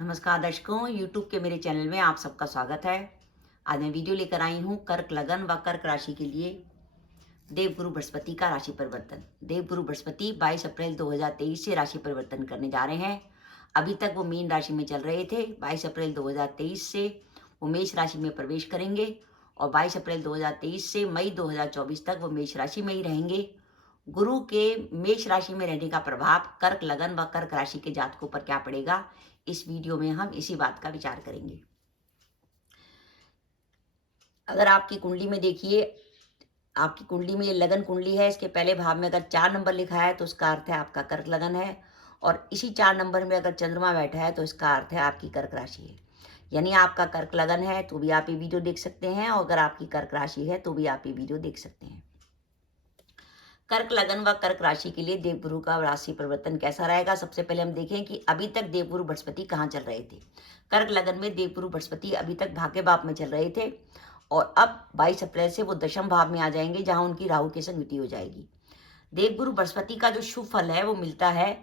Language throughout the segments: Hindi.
नमस्कार दर्शकों, YouTube के मेरे चैनल में आप सबका स्वागत है। आज मैं वीडियो लेकर आई हूँ कर्क लगन व कर्क राशि के लिए देवगुरु बृहस्पति का राशि परिवर्तन। देवगुरु बृहस्पति 22 अप्रैल 2023 से राशि परिवर्तन करने जा रहे हैं। अभी तक वो मीन राशि में चल रहे थे। 22 अप्रैल 2023 से वो मेष राशि में प्रवेश करेंगे और 22 अप्रैल 2023 से मई 2024 तक वो मेष राशि में ही रहेंगे। गुरु के मेष राशि में रहने का प्रभाव कर्क लगन व कर्क राशि के जातकों पर क्या पड़ेगा, इस वीडियो में हम इसी बात का विचार करेंगे। अगर आपकी कुंडली में देखिए, आपकी कुंडली में ये लगन कुंडली है, इसके पहले भाव में अगर 4 नंबर लिखा है तो उसका अर्थ है आपका कर्क लगन है, और इसी 4 नंबर में अगर चंद्रमा बैठा है तो इसका अर्थ है आपकी कर्क राशि है। यानी आपका कर्क लगन है तो भी आप ये वीडियो देख सकते हैं, और अगर आपकी कर्क राशि है तो भी आप ये वीडियो देख सकते हैं। कर्क लगन व कर्क राशि के लिए देवगुरु का राशि परिवर्तन कैसा रहेगा। सबसे पहले हम देखें कि अभी तक देवगुरु बृहस्पति कहाँ चल रहे थे। कर्क लगन में देवगुरु बृहस्पति अभी तक भाग्य भाव में चल रहे थे, और अब 22 अप्रैल से वो दशम भाव में आ जाएंगे, जहां उनकी राहु के संग युति हो जाएगी। देवगुरु बृहस्पति का जो शुभ फल है वो मिलता है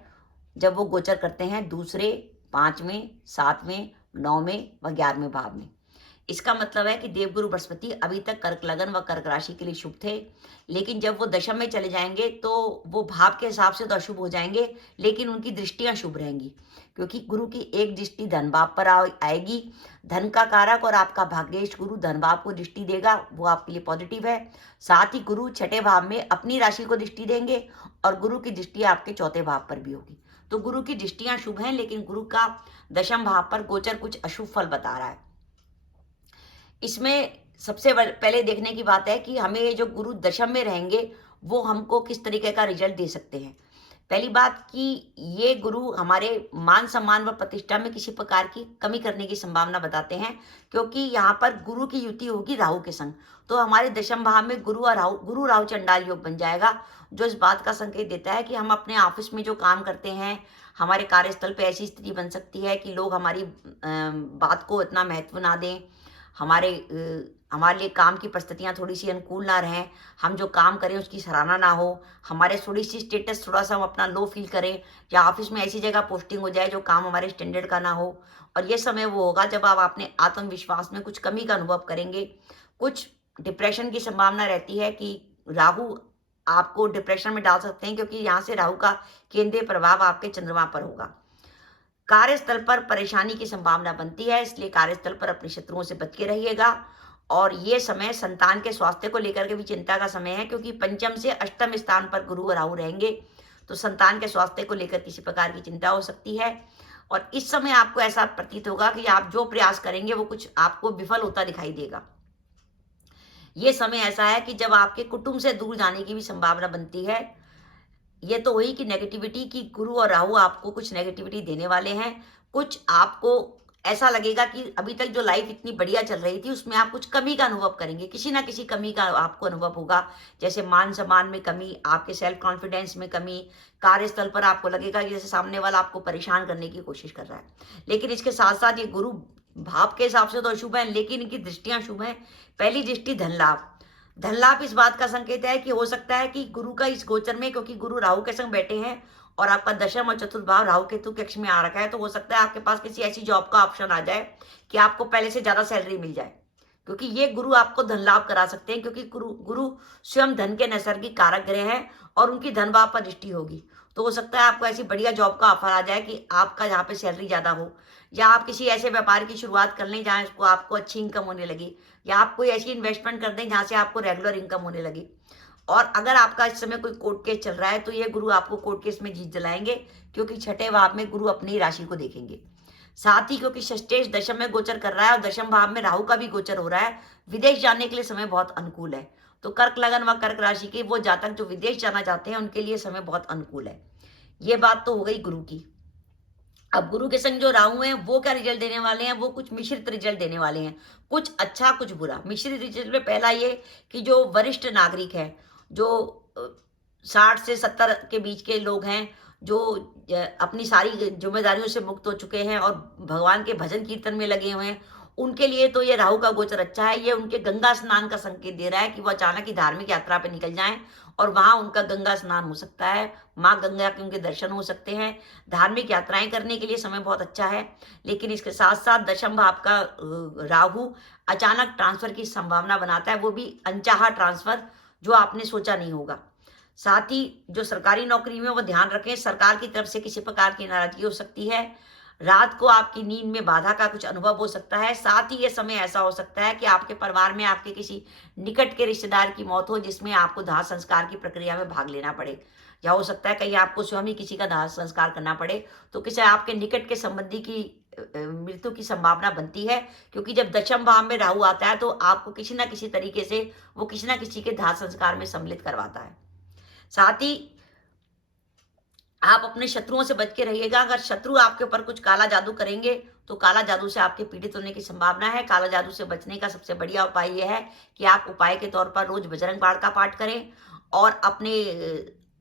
जब वो गोचर करते हैं दूसरे, 5वें, 7वें, 9वें व 11वें भाव में। इसका मतलब है कि देवगुरु बृहस्पति अभी तक कर्क लगन व कर्क राशि के लिए शुभ थे, लेकिन जब वो दशम में चले जाएंगे तो वो भाव के हिसाब से तो अशुभ हो जाएंगे, लेकिन उनकी दृष्टियां शुभ रहेंगी, क्योंकि गुरु की एक दृष्टि धन भाव पर आएगी। धन का कारक और आपका भाग्येश गुरु धन भाव को दृष्टि देगा, वो आपके लिए पॉजिटिव है। साथ ही गुरु छठे भाव में अपनी राशि को दृष्टि देंगे, और गुरु की दृष्टि आपके चौथे भाव पर भी होगी। तो गुरु की दृष्टियां शुभ हैं, लेकिन गुरु का दशम भाव पर गोचर कुछ अशुभ फल बता रहा है। इसमें सबसे पहले देखने की बात है कि हमें ये जो गुरु दशम में रहेंगे वो हमको किस तरीके का रिजल्ट दे सकते हैं। पहली बात कि ये गुरु हमारे मान सम्मान व प्रतिष्ठा में किसी प्रकार की कमी करने की संभावना बताते हैं, क्योंकि यहाँ पर गुरु की युति होगी राहु के संग। तो हमारे दशम भाव में गुरु राहु चंडाल योग बन जाएगा, जो इस बात का संकेत देता है कि हम अपने ऑफिस में जो काम करते हैं, हमारे कार्यस्थल पे ऐसी स्थिति बन सकती है कि लोग हमारी बात को इतना महत्व ना दें, हमारे लिए काम की परिस्थितियाँ थोड़ी-सी अनुकूल ना रहें, हम जो काम करें उसकी सराहना ना हो, हमारे थोड़ी-सी स्टेटस थोड़ा-सा हम अपना लो फ़ील करें, या ऑफ़िस में ऐसी जगह पोस्टिंग हो जाए जो काम हमारे स्टैंडर्ड का ना हो। और ये समय वो होगा जब आप अपने आत्मविश्वास में कुछ कमी का अनुभव करेंगे। कुछ डिप्रेशन की संभावना रहती है कि राहु आपको डिप्रेशन में डाल सकते हैं, क्योंकि यहाँ से राहु का केंद्रीय प्रभाव आपके चंद्रमा पर होगा। कार्यस्थल पर परेशानी की संभावना बनती है, इसलिए कार्यस्थल पर अपने शत्रुओं से बच के रहिएगा। और ये समय संतान के स्वास्थ्य को लेकर के भी चिंता का समय है, क्योंकि पंचम से अष्टम स्थान पर गुरु और राहु रहेंगे, तो संतान के स्वास्थ्य को लेकर किसी प्रकार की चिंता हो सकती है। और इस समय आपको ऐसा प्रतीत होगा कि आप जो प्रयास करेंगे वो कुछ आपको विफल होता दिखाई देगा। ये समय ऐसा है कि जब आपके कुटुंब से दूर जाने की भी संभावना बनती है। ये तो हुई कि नेगेटिविटी की गुरु और राहु आपको कुछ नेगेटिविटी देने वाले हैं। कुछ आपको ऐसा लगेगा कि अभी तक जो लाइफ इतनी बढ़िया चल रही थी उसमें आप कुछ कमी का अनुभव करेंगे, किसी ना किसी कमी का आपको अनुभव होगा। जैसे मान सम्मान में कमी, आपके सेल्फ कॉन्फिडेंस में कमी, कार्यस्थल पर आपको लगेगा कि जैसे सामने वाला आपको परेशान करने की कोशिश कर रहा है। लेकिन इसके साथ साथ ये गुरु भाव के हिसाब से तो अशुभ है, लेकिन इनकी दृष्टियां शुभ हैं। पहली दृष्टि धन लाभ। धन लाभ इस बात का संकेत है कि हो सकता है कि गुरु का इस गोचर में, क्योंकि गुरु राहु के संग बैठे हैं और आपका दशम और चतुर्थ भाव राहु केतु के कक्ष में आ रखा है, तो हो सकता है आपके पास किसी ऐसी जॉब का ऑप्शन आ जाए कि आपको पहले से ज्यादा सैलरी मिल जाए, क्योंकि ये गुरु आपको धन लाभ करा सकते हैं। क्योंकि गुरु स्वयं धन के नैसर्गिक कारक ग्रह हैं और उनकी धन भाव पर दृष्टि होगी, तो हो सकता है आपको ऐसी बढ़िया जॉब का ऑफर आ जाए कि आपका यहाँ पे सैलरी ज्यादा हो, या आप किसी ऐसे व्यापार की शुरुआत कर लें जहाँ इसको आपको अच्छी इनकम होने लगी, या आप कोई ऐसी इन्वेस्टमेंट कर दें जहाँ से आपको रेगुलर इनकम होने लगी। और अगर आपका इस समय कोई कोर्ट केस चल रहा है तो ये गुरु आपको कोर्ट केस में जीत दिलाएंगे, क्योंकि छठे भाव में गुरु अपनी राशि को देखेंगे। साथ ही क्योंकि षष्ठेश दशम में गोचर कर रहा है और दशम भाव में राहु का भी गोचर हो रहा है, विदेश जाने के लिए समय बहुत अनुकूल है। तो कर्क लगन व कर्क राशि के वो जातक जो विदेश जाना चाहते हैं उनके लिए समय बहुत अनुकूल है। ये बात तो हो गई गुरु की। अब गुरु के संग जो राहु हैं वो क्या रिजल्ट देने वाले हैं, वो कुछ मिश्रित रिजल्ट देने वाले हैं, कुछ अच्छा कुछ बुरा। मिश्रित रिजल्ट में पहला ये कि जो वरिष्ठ नागरिक है, जो 60 से 70 के बीच के लोग हैं, जो अपनी सारी जिम्मेदारियों से मुक्त हो चुके हैं और भगवान के भजन कीर्तन में लगे हुए हैं, उनके लिए तो ये राहु का गोचर अच्छा है। ये उनके गंगा स्नान का संकेत दे रहा है कि वो अचानक ही धार्मिक यात्रा पे निकल जाएं और वहाँ उनका गंगा स्नान हो सकता है, माँ गंगा के उनके दर्शन हो सकते हैं। धार्मिक यात्राएं करने के लिए समय बहुत अच्छा है, लेकिन इसके साथ साथ दशम भाव का राहु अचानक ट्रांसफर की संभावना बनाता है, वो भी अनचाहा ट्रांसफर जो आपने सोचा नहीं होगा। साथ ही जो सरकारी नौकरी में वो ध्यान रखें, सरकार की तरफ से किसी प्रकार की नाराजगी हो सकती है। रात को आपकी नींद में बाधा का कुछ अनुभव हो सकता है। साथ ही ये समय ऐसा हो सकता है कि आपके परिवार में आपके किसी निकट के रिश्तेदार की मौत हो, जिसमें आपको दाह संस्कार की प्रक्रिया में भाग लेना पड़े, या हो सकता है कहीं आपको स्वयं ही किसी का दाह संस्कार करना पड़े। तो किसी आपके निकट के संबंधी की मृत्यु की संभावना बनती है, क्योंकि जब दशम भाव में राहु आता है तो आपको किसी ना किसी तरीके से वो किसी ना किसी के दाह संस्कार में सम्मिलित करवाता है। साथ ही आप अपने शत्रुओं से बच के रहिएगा। अगर शत्रु आपके ऊपर कुछ काला जादू करेंगे तो काला जादू से आपके पीड़ित होने की संभावना है। काला जादू से बचने का सबसे बढ़िया उपाय यह है कि आप उपाय के तौर पर रोज बजरंग बाण का पाठ करें और अपने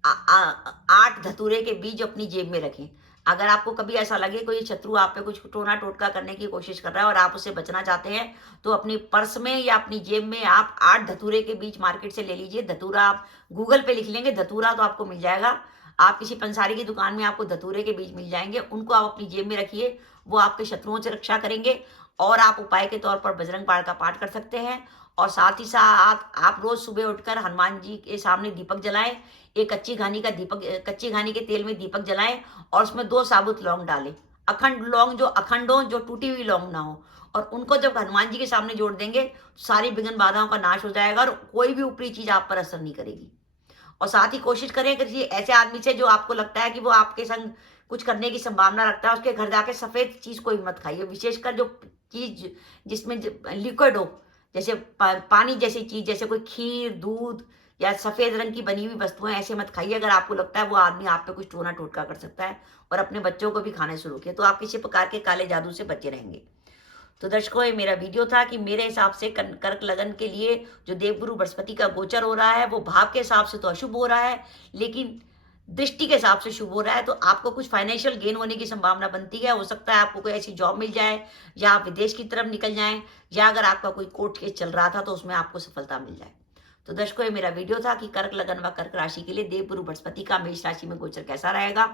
8 धतूरे के बीज अपनी जेब में रखें। अगर आपको कभी ऐसा लगे कोई शत्रु आप पे कुछ टोना टोटका करने की कोशिश कर रहा है और आप उससे बचना चाहते हैं, तो अपनी पर्स में या अपनी जेब में आप 8 धतूरे के बीज मार्केट से ले लीजिए। धतूरा आप गूगल पे लिख लेंगे, धतूरा तो आपको मिल जाएगा। आप किसी पंसारी की दुकान में आपको धतूरे के बीज मिल जाएंगे, उनको आप अपनी जेब में रखिए। वो आपके शत्रुओं से रक्षा करेंगे। और आप उपाय के तौर पर बजरंग बाण का पाठ कर सकते हैं। और साथ ही साथ आप रोज सुबह उठकर हनुमान जी के सामने दीपक जलाएं। एक कच्ची घानी के तेल में दीपक जलाएं और उसमें 2 साबुत लौंग डालें। अखंड लौंग, जो अखंड हो, जो टूटी हुई लौंग ना हो। और उनको जब हनुमान जी के सामने जोड़ देंगे, सारी विघ्न बाधाओं का नाश हो जाएगा और कोई भी ऊपरी चीज आप पर असर नहीं करेगी। और साथ ही कोशिश करें किसी ऐसे आदमी से जो आपको लगता है कि वो आपके संग कुछ करने की संभावना रखता है, उसके घर जाके सफेद चीज कोई मत खाइए। विशेषकर जो चीज जिसमें लिक्विड हो, जैसे पानी जैसी चीज, जैसे कोई खीर, दूध या सफेद रंग की बनी हुई वस्तुएं, ऐसे मत खाइए। अगर आपको लगता है वो आदमी आप पे कुछ टोना टोटका कर सकता है। और अपने बच्चों को भी खाने से रोकिए, तो आप किसी प्रकार के काले जादू से बचे रहेंगे। तो दर्शकों, ये मेरा वीडियो था कि मेरे हिसाब से कर्क लगन के लिए जो देवगुरु बृहस्पति का गोचर हो रहा है वो भाव के हिसाब से तो अशुभ हो रहा है, लेकिन दृष्टि के हिसाब से शुभ हो रहा है। तो आपको कुछ फाइनेंशियल गेन होने की संभावना बनती है। हो सकता है आपको कोई ऐसी जॉब मिल जाए, या आप विदेश की तरफ निकल जाएं, या अगर आपका कोई कोर्ट केस चल रहा था तो उसमें आपको सफलता मिल जाए। तो दर्शकों, ये मेरा वीडियो था कि कर्क लगन व कर्क राशि के लिए देवगुरु बृहस्पति का मेष राशि में गोचर कैसा रहेगा।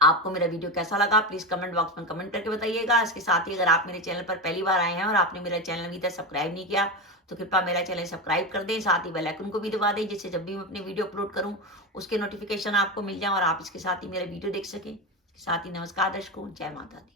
आपको मेरा वीडियो कैसा लगा प्लीज कमेंट बॉक्स में कमेंट करके बताइएगा। इसके साथ ही अगर आप मेरे चैनल पर पहली बार आए हैं और आपने मेरा चैनल अभी तक सब्सक्राइब नहीं किया, तो कृपया मेरा चैनल सब्सक्राइब कर दें। साथ ही बेल आइकन को भी दबा दें, जिससे जब भी मैं अपने वीडियो अपलोड करूं उसके नोटिफिकेशन आपको मिल जाए और आप इसके साथ ही मेरा वीडियो देख सकें। साथ ही नमस्कार दर्शकों, जय माता दी।